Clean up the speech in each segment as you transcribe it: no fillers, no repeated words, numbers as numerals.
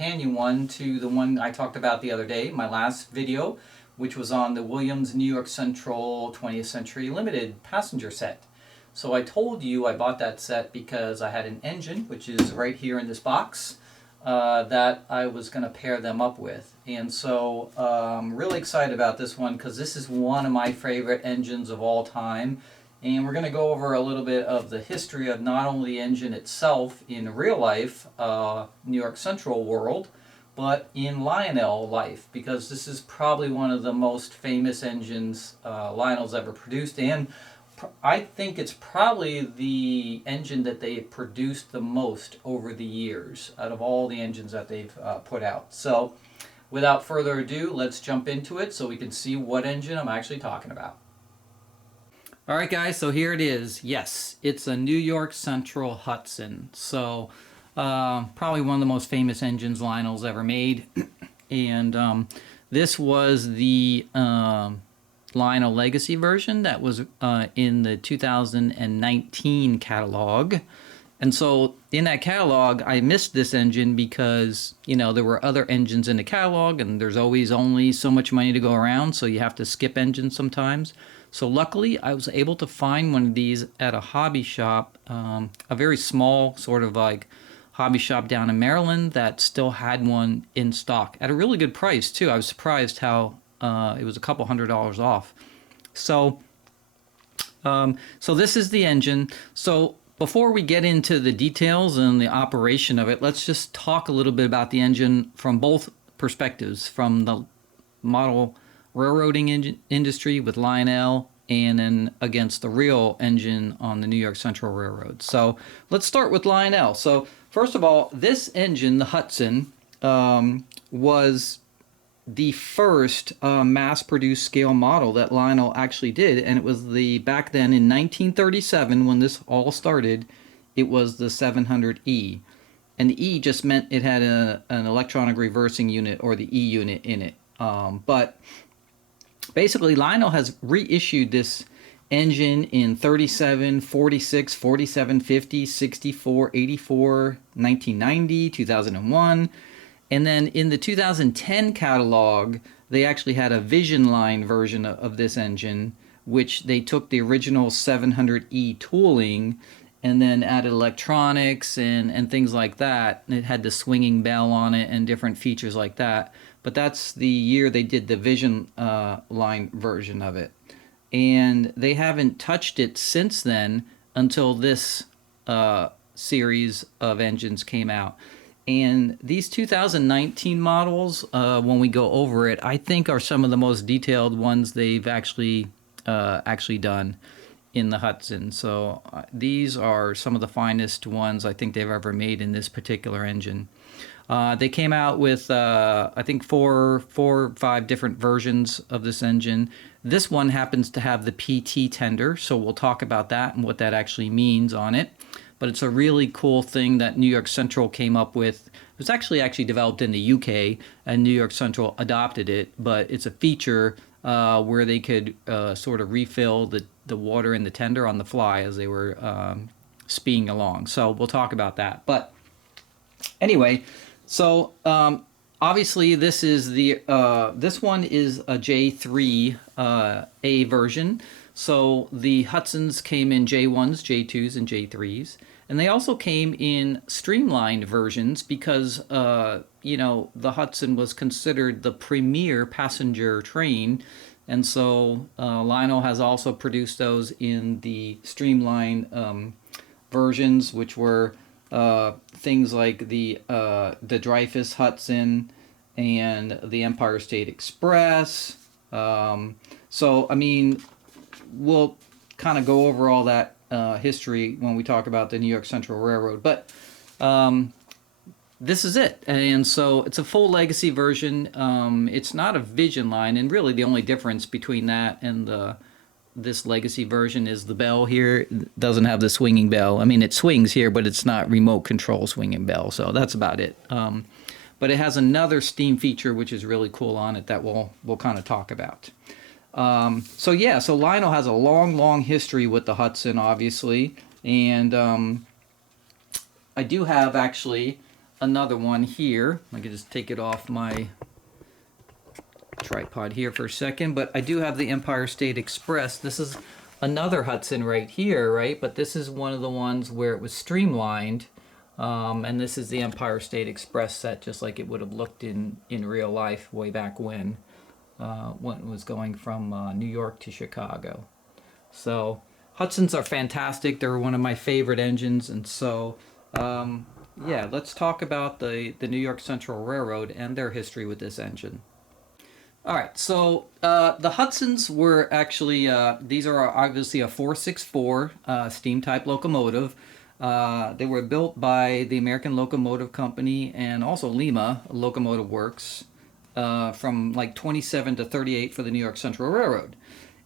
companion one to the one I talked about the other day, my last video, which was on the Williams New York Central 20th Century Limited passenger set. So I told you I bought that set because I had an engine, which is right here in this box, that I was going to pair them up with. And so I'm really excited about this one because this is one of my favorite engines of all time. And we're going to go over a little bit of the history of not only the engine itself in real life, New York Central world, but in Lionel life, because this is probably one of the most famous engines Lionel's ever produced, and I think it's probably the engine that they produced the most over the years out of all the engines that they've put out. So without further ado, let's jump into it so we can see what engine I'm actually talking about. Alright guys, so here it is. Yes, it's a New York Central Hudson. So probably one of the most famous engines Lionel's ever made. And this was the Lionel Legacy version that was in the 2019 catalog. And so in that catalog, I missed this engine because, you know, there were other engines in the catalog and there's always only so much money to go around, so you have to skip engines sometimes. So luckily, I was able to find one of these at a hobby shop, a very small sort of like hobby shop down in Maryland that still had one in stock at a really good price too. I was surprised how it was a couple $100s off. So, so this is the engine. So before we get into the details and the operation of it, let's just talk a little bit about the engine from both perspectives, from the model railroading industry with Lionel and then against the real engine on the New York Central Railroad. So let's start with Lionel. So first of all, this engine, the Hudson, was the first mass-produced scale model that Lionel actually did, and it was back then in 1937 when this all started, it was the 700E. And the E just meant it had an electronic reversing unit, or the E unit in it. But basically, Lionel has reissued this engine in 37, 46, 47, 50, 64, 84, 1990, 2001. And then in the 2010 catalog, they actually had a Vision Line version of this engine, which they took the original 700E tooling and then added electronics and things like that. It had the swinging bell on it and different features like that. But that's the year they did the Vision Line version of it. And they haven't touched it since then until this series of engines came out. And these 2019 models, when we go over it, I think are some of the most detailed ones they've actually done in the Hudson. So these are some of the finest ones I think they've ever made in this particular engine. They came out with, I think, four or five different versions of this engine. This one happens to have the PT tender, so we'll talk about that and what that actually means on it. But it's a really cool thing that New York Central came up with. It was actually developed in the UK, and New York Central adopted it. But it's a feature where they could sort of refill the water in the tender on the fly as they were speeding along. So we'll talk about that. But anyway, so obviously this is this one is a J3 A version. So the Hudsons came in J1s, J2s, and J3s. And they also came in streamlined versions because, you know, the Hudson was considered the premier passenger train. And so Lionel has also produced those in the streamlined versions, which were things like the Dreyfus Hudson and the Empire State Express. So, I mean, we'll kind of go over all that history when we talk about the New York Central Railroad. But this is it. And so it's a full legacy version. It's not a Vision Line. And really the only difference between that and this legacy version is the bell here. It doesn't have the swinging bell. I mean, it swings here, but it's not remote control swinging bell. So that's about it. But it has another steam feature, which is really cool on it that we'll kind of talk about. So yeah, so Lionel has a long history with the Hudson, obviously, and I do have actually another one here. I can just take it off my tripod here for a second, but I do have the Empire State Express. This is another Hudson right here, right? But this is one of the ones where it was streamlined, and this is the Empire State Express set, just like it would have looked in real life way back when it was going from New York to Chicago. So Hudsons are fantastic. They're one of my favorite engines, and so yeah, let's talk about the New York Central Railroad and their history with this engine. All right, so the Hudsons were actually, these are obviously a 464 steam type locomotive. They were built by the American Locomotive Company and also Lima Locomotive Works from like 27 to 38 for the New York Central Railroad.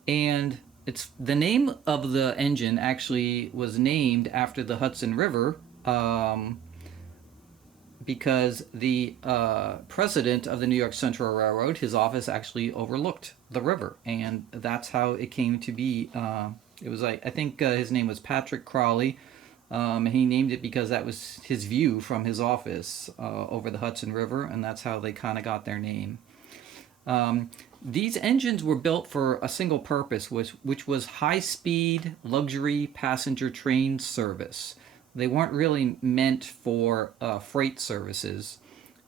And it's the name of the engine actually was named after the Hudson River, because the president of the New York Central Railroad, his office actually overlooked the river, and that's how it came to be. It was like, I think his name was Patrick Crawley, and he named it because that was his view from his office over the Hudson River, and that's how they kind of got their name. These engines were built for a single purpose, which was high-speed luxury passenger train service. They weren't really meant for freight services.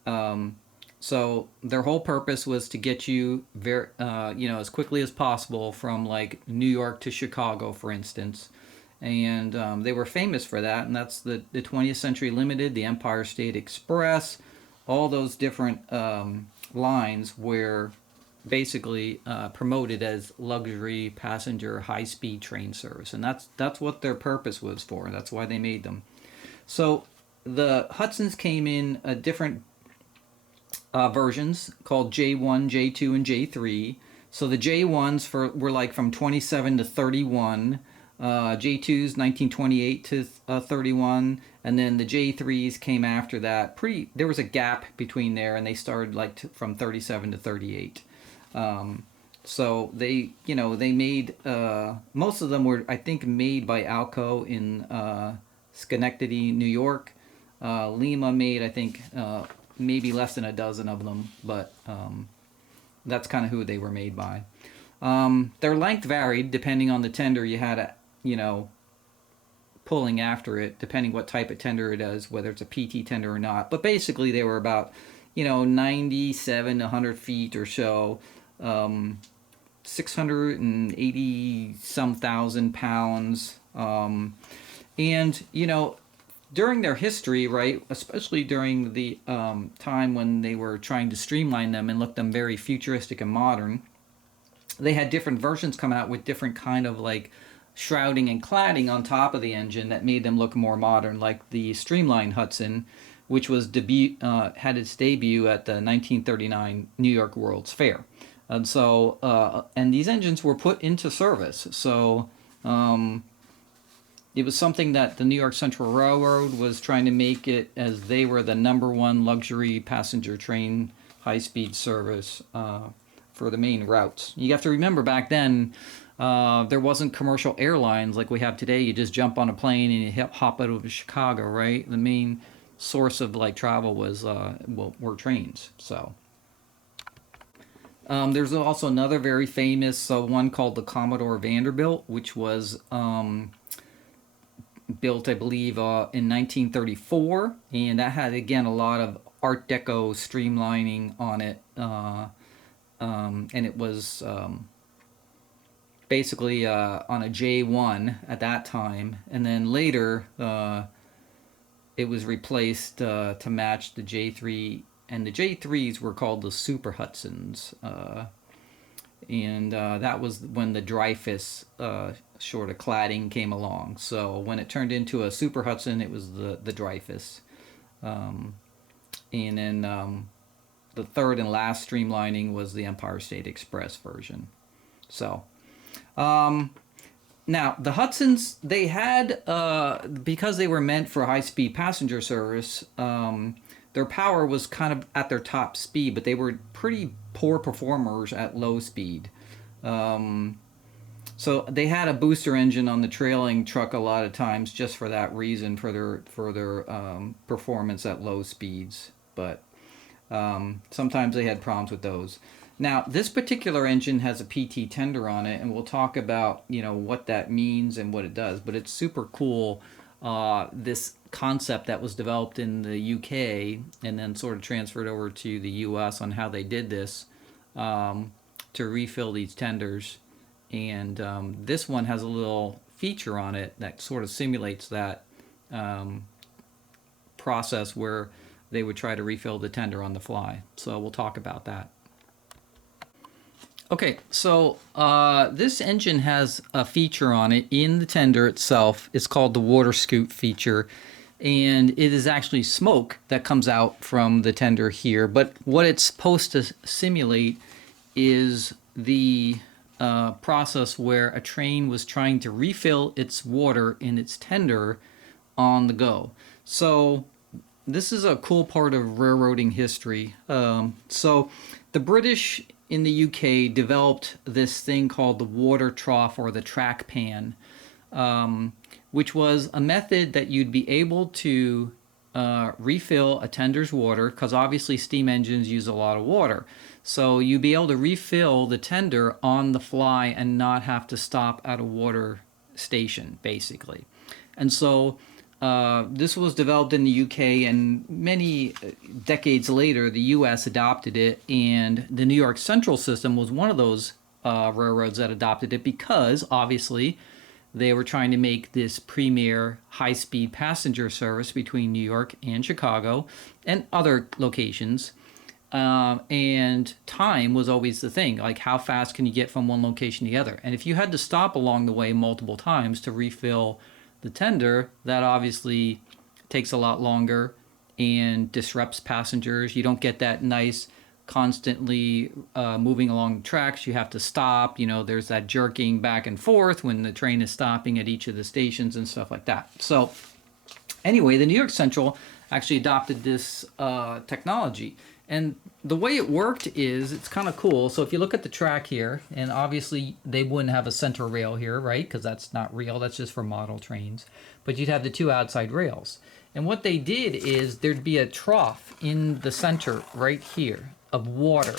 So their whole purpose was to get you as quickly as possible from like New York to Chicago, for instance. And they were famous for that, and that's the 20th Century Limited, the Empire State Express, all those different lines were basically promoted as luxury passenger high-speed train service, and that's what their purpose was for. That's why they made them. So the Hudsons came in different versions called J1, J2, and J3. So the J1s were like from 27 to 31, J2s 1928 to 31, and then the J3s came after that. There was a gap between there, and they started like from 37 to 38. So they made, most of them were, I think, made by Alco in Schenectady, New York. Lima made, I think, maybe less than a dozen of them, but that's kind of who they were made by. Their length varied depending on the tender you had, pulling after it, depending what type of tender it is, whether it's a PT tender or not. But basically they were about, 97 to 100 feet or so. 680 some thousand pounds, and during their history, right, especially during the time when they were trying to streamline them and look them very futuristic and modern, they had different versions come out with different kind of like shrouding and cladding on top of the engine that made them look more modern, like the streamlined Hudson, which was had its debut at the 1939 New York World's Fair. And so, and these engines were put into service. So it was something that the New York Central Railroad was trying to make it, as they were the #1 luxury passenger train high-speed service for the main routes. You have to remember back then, there wasn't commercial airlines like we have today. You just jump on a plane and you hop out of Chicago, right? The main source of like travel was were trains. So. There's also another very famous one called the Commodore Vanderbilt, which was built, I believe, in 1934, and that had, again, a lot of Art Deco streamlining on it, and it was basically on a J1 at that time, and then later it was replaced to match the J3. And the J3s were called the Super Hudsons, and that was when the Dreyfus sort of cladding came along. So when it turned into a Super Hudson, it was the Dreyfus. And then the third and last streamlining was the Empire State Express version. So now the Hudsons, they had, because they were meant for high-speed passenger service, their power was kind of at their top speed, but they were pretty poor performers at low speed. So they had a booster engine on the trailing truck a lot of times just for that reason, for their performance at low speeds. But sometimes they had problems with those. Now, this particular engine has a PT tender on it, and we'll talk about, you know, what that means and what it does. But it's super cool, this concept that was developed in the UK and then sort of transferred over to the US on how they did this, to refill these tenders. And this one has a little feature on it that sort of simulates that process where they would try to refill the tender on the fly. So we'll talk about that. Okay, so this engine has a feature on it in the tender itself. It's called the water scoop feature, and it is actually smoke that comes out from the tender here. But what it's supposed to simulate is the process where a train was trying to refill its water in its tender on the go. So this is a cool part of railroading history. So the British in the UK developed this thing called the water trough or the track pan, which was a method that you'd be able to refill a tender's water, because obviously steam engines use a lot of water. So you'd be able to refill the tender on the fly and not have to stop at a water station, basically. And so this was developed in the UK, and many decades later, the US adopted it, and the New York Central system was one of those railroads that adopted it because, obviously, they were trying to make this premier high-speed passenger service between New York and Chicago and other locations. And time was always the thing, like how fast can you get from one location to the other? And if you had to stop along the way multiple times to refill the tender, that obviously takes a lot longer and disrupts passengers. You don't get that nice constantly moving along the tracks. You have to stop, you know, there's that jerking back and forth when the train is stopping at each of the stations and stuff like that. So anyway, the New York Central actually adopted this technology. And the way it worked is, it's kind of cool. So if you look at the track here, and obviously they wouldn't have a center rail here, right? Because that's not real, that's just for model trains. But you'd have the two outside rails. And what they did is there'd be a trough in the center right here of water.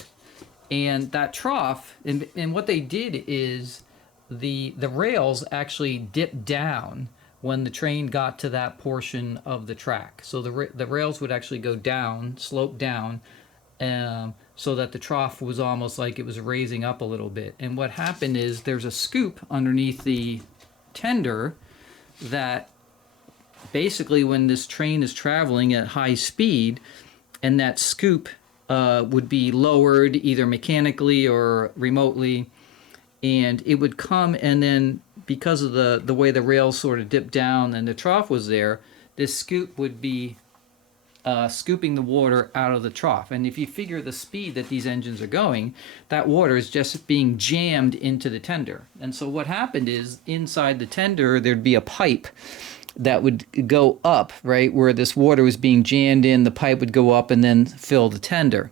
And that trough, and what they did is the rails actually dipped down when the train got to that portion of the track. So the rails would actually go down, slope down, so that the trough was almost like it was raising up a little bit. And what happened is there's a scoop underneath the tender that basically when this train is traveling at high speed, and that scoop would be lowered either mechanically or remotely, and it would come, and then because of the way the rails sort of dipped down and the trough was there, this scoop would be scooping the water out of the trough. And if you figure the speed that these engines are going, that water is just being jammed into the tender. And so what happened is, inside the tender, there'd be a pipe that would go up, right, where this water was being jammed in, the pipe would go up and then fill the tender.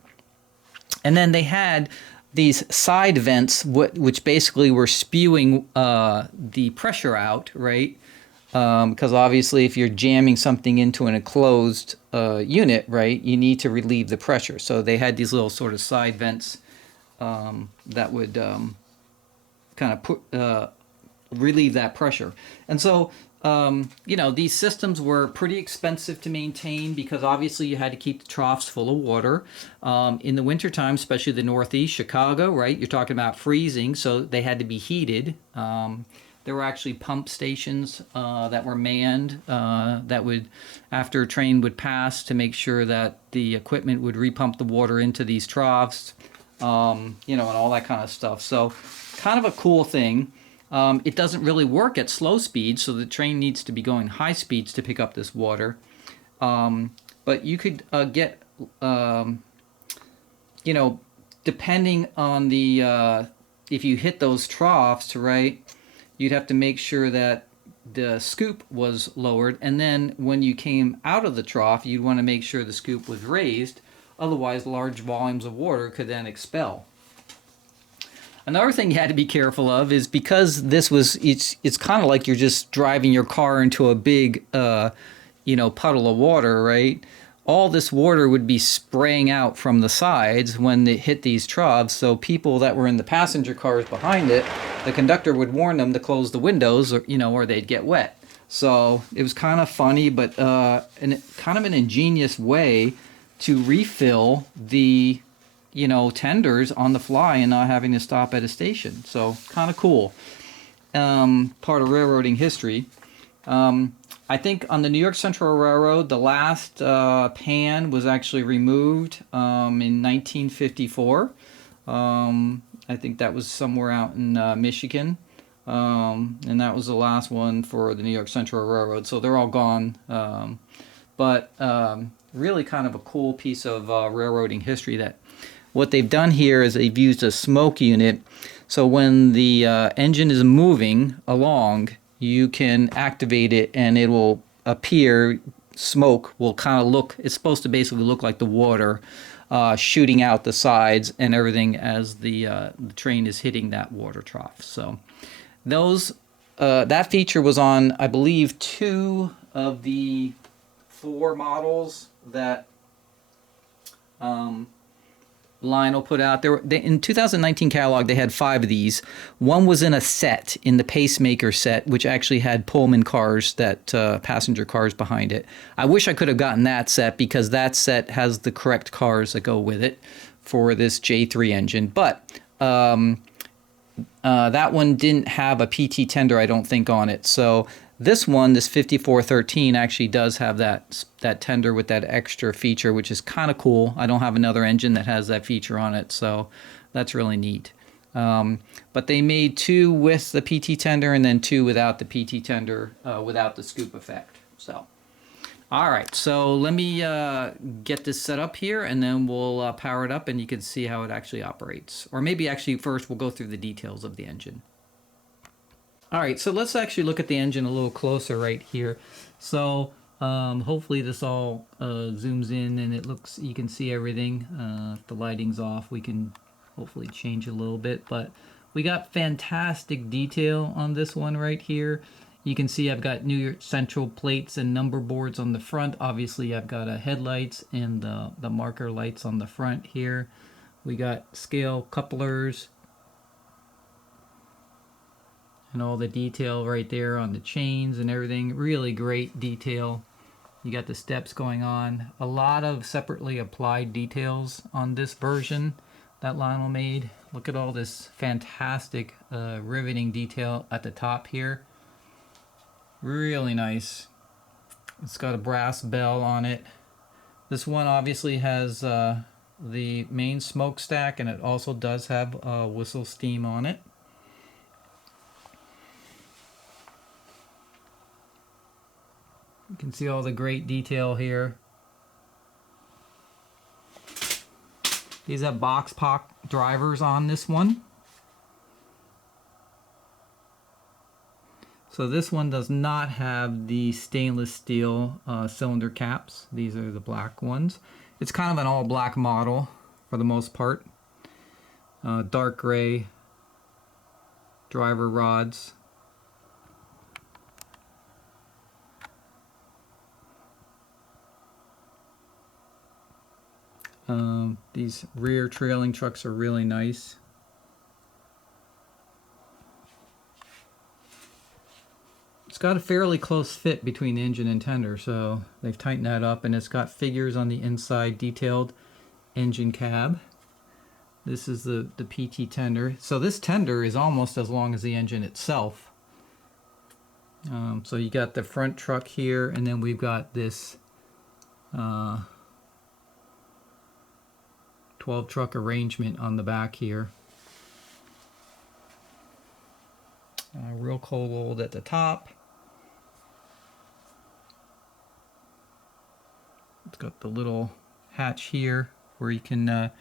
And then they had these side vents, which basically were spewing the pressure out, right? Because obviously if you're jamming something into an enclosed unit, right, you need to relieve the pressure. So they had these little sort of side vents that would kind of relieve that pressure. And so, you know, these systems were pretty expensive to maintain because obviously you had to keep the troughs full of water. In the wintertime, especially the Northeast, Chicago, right, you're talking about freezing, so they had to be heated. There were actually pump stations that were manned that would, after a train would pass, to make sure that the equipment would repump the water into these troughs, you know, and all that kind of stuff. So kind of a cool thing. It doesn't really work at slow speeds, so the train needs to be going high speeds to pick up this water. But you could get, you know, depending on the, if you hit those troughs, right, you'd have to make sure that the scoop was lowered, and then when you came out of the trough, you'd want to make sure the scoop was raised, otherwise large volumes of water could then expel. Another thing you had to be careful of is because this was it's kind of like you're just driving your car into a big puddle of water, right? All this water would be spraying out from the sides when they hit these troughs. So people that were in the passenger cars behind it, the conductor would warn them to close the windows, or they'd get wet. So it was kind of funny, but kind of an ingenious way to refill the tenders on the fly and not having to stop at a station. So kind of cool. Part of railroading history. I think on the New York Central Railroad, the last pan was actually removed in 1954. I think that was somewhere out in Michigan. And that was the last one for the New York Central Railroad. So they're all gone. But really kind of a cool piece of railroading history. That what they've done here is they've used a smoke unit. So when the engine is moving along, you can activate it and it will appear, smoke will kind of look, it's supposed to basically look like the water shooting out the sides and everything as the train is hitting that water trough. So that feature was on, I believe, 2 of the 4 models that Lionel put out. In 2019 catalog, they had 5 of these. One was in a set, in the pacemaker set, which actually had Pullman cars, passenger cars behind it. I wish I could have gotten that set because that set has the correct cars that go with it for this J3 engine. But that one didn't have a PT tender, I don't think, on it. So this one, this 5413, actually does have that tender with that extra feature, which is kind of cool. I don't have another engine that has that feature on it, so that's really neat. But they made 2 with the PT tender and then 2 without the PT tender, without the scoop effect. So, all right, so let me get this set up here, and then we'll power it up, and you can see how it actually operates. Or maybe actually first we'll go through the details of the engine. All right, so let's actually look at the engine a little closer right here. So hopefully this all zooms in and it looks, you can see everything. If the lighting's off, we can hopefully change it a little bit. But we got fantastic detail on this one right here. You can see I've got New York Central plates and number boards on the front. Obviously, I've got headlights and the marker lights on the front here. We got scale couplers. And all the detail right there on the chains and everything. Really great detail. You got the steps going on. A lot of separately applied details on this version that Lionel made. Look at all this fantastic riveting detail at the top here. Really nice. It's got a brass bell on it. This one obviously has the main smokestack, and it also does have whistle steam on it. You can see all the great detail here. These have box pock drivers on this one. So this one does not have the stainless steel cylinder caps. These are the black ones. It's kind of an all black model for the most part. Dark gray driver rods. These rear trailing trucks are really nice. It's got a fairly close fit between the engine and tender, so they've tightened that up, and it's got figures on the inside, detailed engine cab. This is the PT tender. So this tender is almost as long as the engine itself. So you got the front truck here, and then we've got this 12 truck arrangement on the back here. Real cold at the top. It's got the little hatch here where you can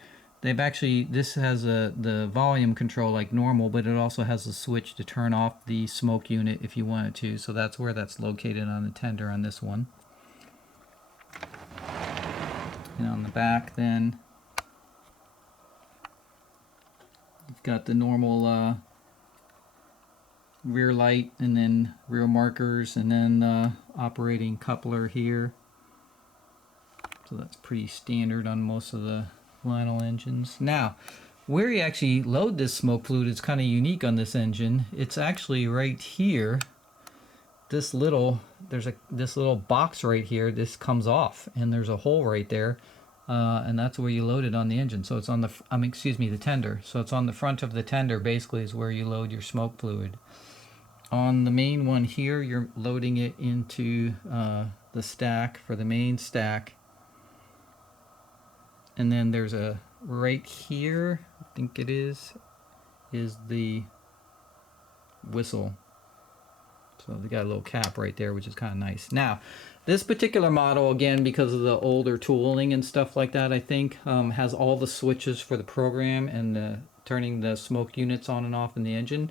they've actually, this has the volume control like normal, but it also has a switch to turn off the smoke unit if you wanted to. So that's where that's located on the tender on this one. And on the back then, you've got the normal rear light and then rear markers and then operating coupler here. So that's pretty standard on most of the Lionel engines. Now, where you actually load this smoke fluid is kind of unique on this engine. It's actually right here. This little box right here. This comes off, and there's a hole right there, and that's where you load it on the engine. So it's on the the tender. So it's on the front of the tender. Basically, is where you load your smoke fluid. On the main one here, you're loading it into the stack for the main stack, and then there's a right here, I think it is the whistle. So they got a little cap right there, which is kind of nice. Now, this particular model, again, because of the older tooling and stuff like that, I think, has all the switches for the program and turning the smoke units on and off in the engine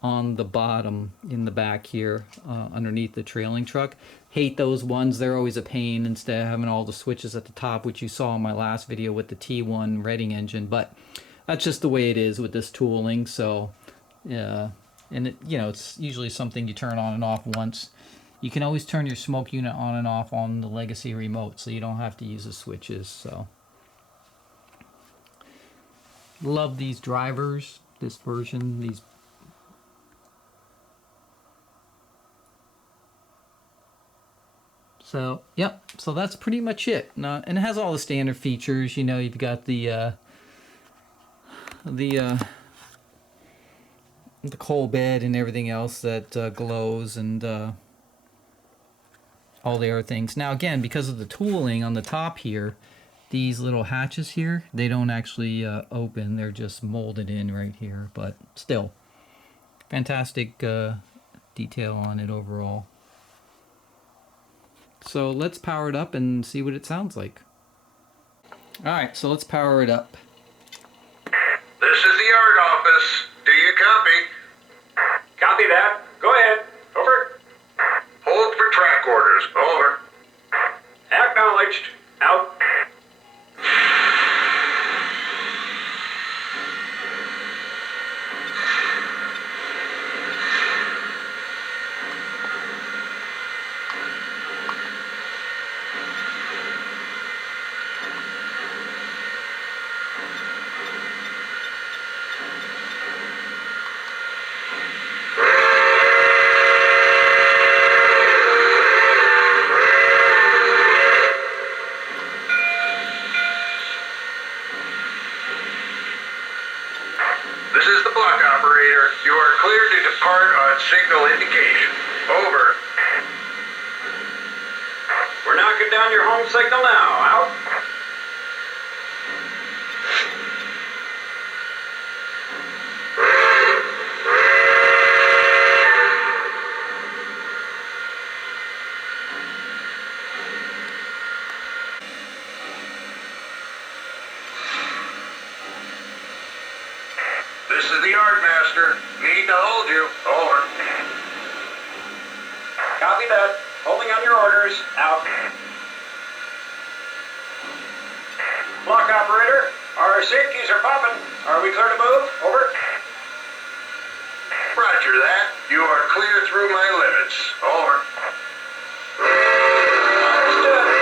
on the bottom in the back here, underneath the trailing truck. Hate those ones. They're always a pain instead of having all the switches at the top, which you saw in my last video with the T1 Reading engine. But that's just the way it is with this tooling. So yeah, and it, it's usually something you turn on and off once. You can always turn your smoke unit on and off on the Legacy remote, so you don't have to use the switches. So love these drivers, this version, these. So, yep, so that's pretty much it. And it has all the standard features. You've got the coal bed and everything else that glows, and all the other things. Now, again, because of the tooling on the top here, these little hatches here, they don't actually open. They're just molded in right here. But still, fantastic detail on it overall. So let's power it up and see what it sounds like. Alright, so let's power it up. This is the yard office. Do you copy? Copy that. Go ahead. Over. Hold for track orders. Over. Acknowledged. Out. This is the block operator. You are cleared to depart on signal indication. Over. We're knocking down your home signal now. Out. This is the yard master. Need to hold you. Over. Copy that. Holding on your orders. Out. Block operator, our safeties are popping. Are we clear to move? Over. Roger that. You are clear through my limits. Over. Understood.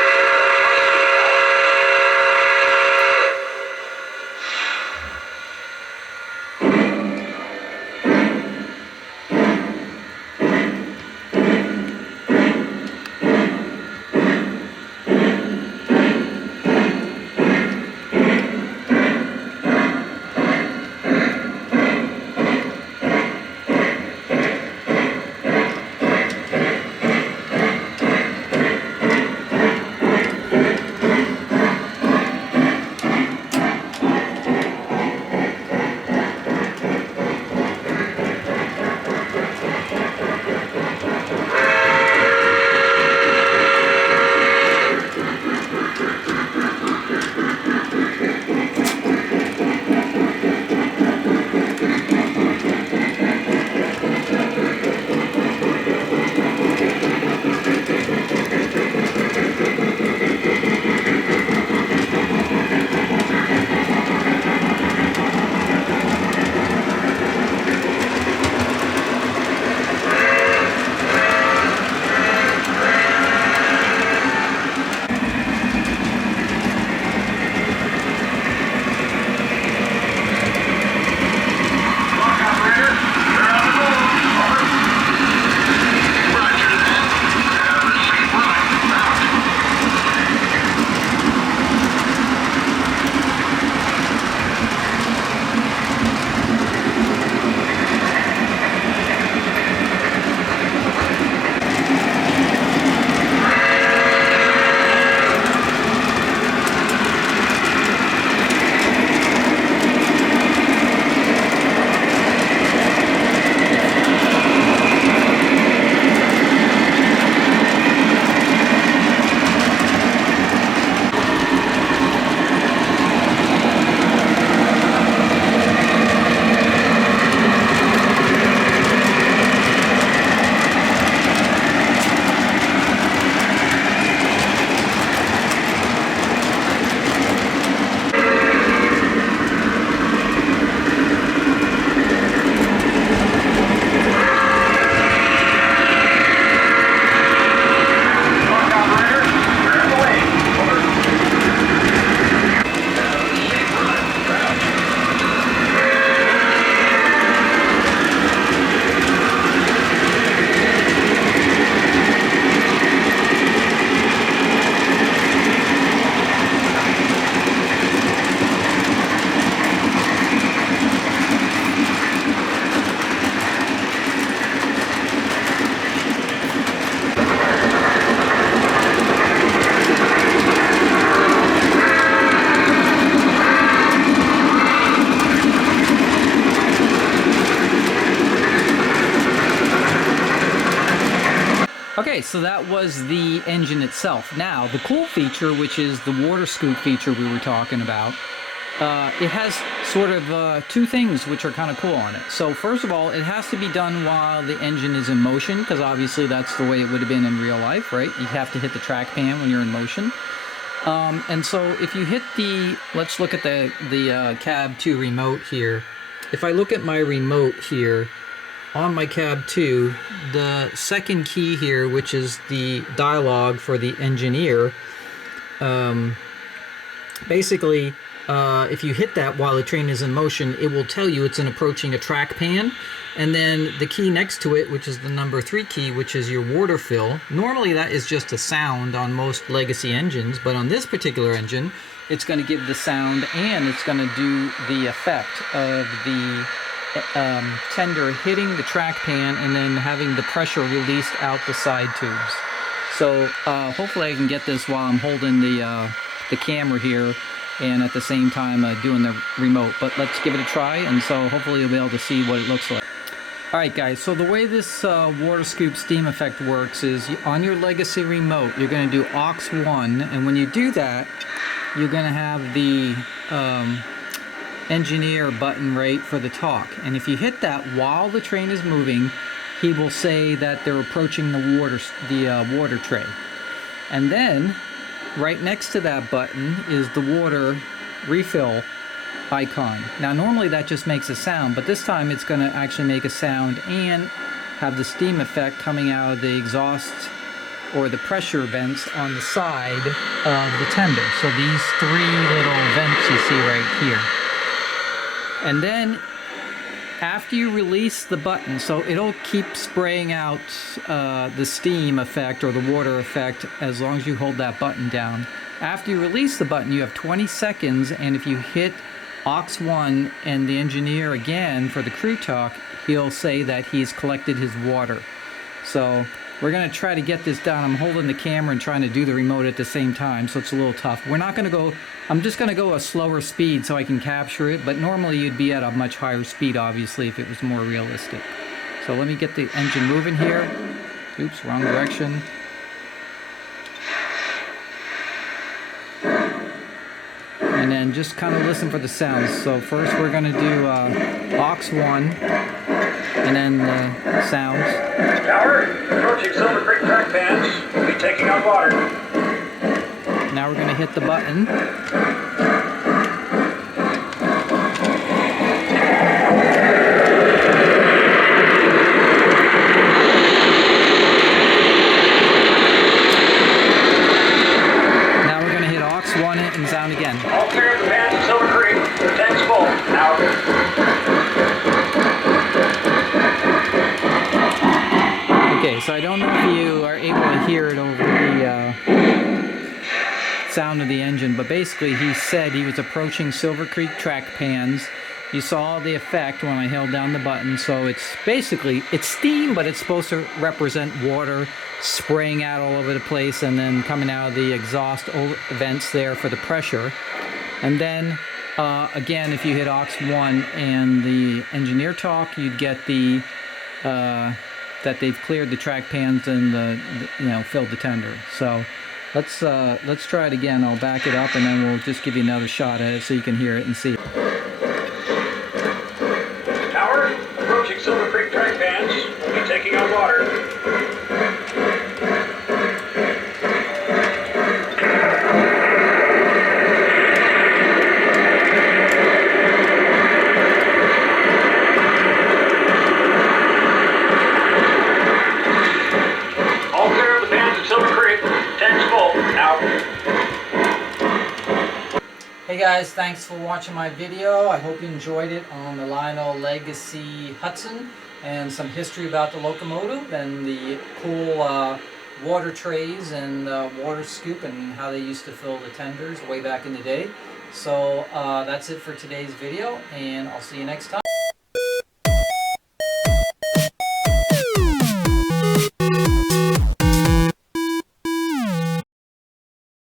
that was the engine itself. Now, the cool feature, which is the water scoop feature we were talking about, it has sort of two things which are kind of cool on it. So first of all, it has to be done while the engine is in motion, because obviously that's the way it would have been in real life, right? You have to hit the track pan when you're in motion. And so if you hit the, let's look at the cab 2 remote here. If I look at my remote here, on my cab 2, the second key here, which is the dialogue for the engineer, basically, if you hit that while the train is in motion, it will tell you it's approaching a track pan. And then the key next to it, which is the number 3 key, which is your water fill. Normally that is just a sound on most legacy engines, but on this particular engine, it's going to give the sound and it's going to do the effect of the tender hitting the track pan and then having the pressure released out the side tubes. So hopefully I can get this while I'm holding the camera here and at the same time doing the remote, but let's give it a try, and so hopefully you'll be able to see what it looks like. Alright guys, so the way this water scoop steam effect works is on your legacy remote you're going to do aux 1, and when you do that you're going to have the engineer button right for the talk, and if you hit that while the train is moving, he will say that they're approaching the water tray. And then right next to that button is the water refill icon. Now normally that just makes a sound, but this time it's going to actually make a sound and have the steam effect coming out of the exhaust or the pressure vents on the side of the tender. So these 3 little vents you see right here. And then after you release the button, so it'll keep spraying out the steam effect or the water effect as long as you hold that button down. After you release the button, you have 20 seconds, and if you hit aux 1 and the engineer again for the crew talk, he'll say that he's collected his water. So we're going to try to get this done. I'm holding the camera and trying to do the remote at the same time, so it's a little tough. We're not going to go, I'm just going to go a slower speed so I can capture it, but normally you'd be at a much higher speed, obviously, if it was more realistic. So let me get the engine moving here. Oops, wrong direction. And then just kind of listen for the sounds. So first we're going to do aux 1, and then the sounds. Tower, approaching Silver Creek track pans. We'll be taking out water. Now we're going to hit the button. Now we're going to hit aux 1 and sound again. All clear of the pans at Silver Creek. The tank's full. Now. Okay, so I don't know if you are able to hear it over the sound of the engine, but basically he said he was approaching Silver Creek track pans. You saw the effect when I held down the button, so it's basically, it's steam, but it's supposed to represent water spraying out all over the place and then coming out of the exhaust vents there for the pressure. And then again, if you hit aux 1 and the engineer talk, you'd get the that they've cleared the track pans and filled the tender. So let's try it again. I'll back it up and then we'll just give you another shot at it so you can hear it and see it. Tower, approaching Silver Creek track pans. We'll be taking out water. Hey guys, thanks for watching my video. I hope you enjoyed it on the Lionel Legacy Hudson and some history about the locomotive and the cool water trays and water scoop and how they used to fill the tenders way back in the day. So that's it for today's video, and I'll see you next time.